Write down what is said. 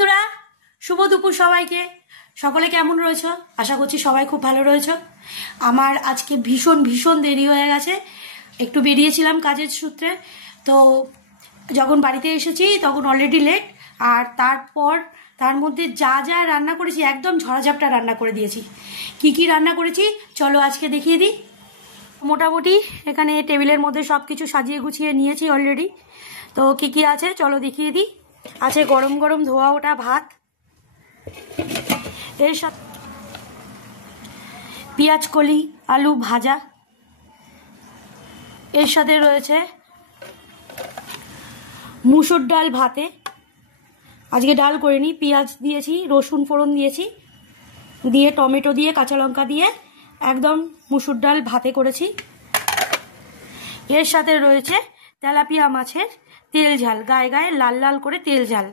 বন্ধুরা, শুভ দুপুর সবাইকে। সকলে কেমন রয়েছো? আশা করছি সবাই খুব ভালো রয়েছো। আমার আজকে ভীষণ ভীষণ দেরি হয়ে গেছে, একটু বেরিয়েছিলাম কাজের সূত্রে। তো যখন বাড়িতে এসেছি তখন অলরেডি লেট। আর তারপর তার মধ্যে যা যা রান্না করেছি একদম ঝড়াঝাপটা রান্না করে দিয়েছি। কি কি রান্না করেছি চলো আজকে দেখিয়ে দিই। মোটামুটি এখানে টেবিলের মধ্যে সব কিছু সাজিয়ে গুছিয়ে নিয়েছি অলরেডি। তো কি কি আছে চলো দেখিয়ে দিই। আছে গরম গরম ধোয়া ওঠা ভাত, এর সাথে পেঁয়াজ কলি আলু ভাজা, এর সাথে রয়েছে মুসুর ডাল ভাতে। আজকে ডাল করিনি, পেঁয়াজ দিয়েছি, রসুন ফোড়ন দিয়েছি, দিয়ে টমেটো দিয়ে কাঁচা লঙ্কা দিয়ে একদম মুসুর ডাল ভাতে করেছি। এর সাথে রয়েছে তেলাপিয়া মাছের তেল ঝাল, গায়ে গায়ে লাল লাল করে তেল ঝাল।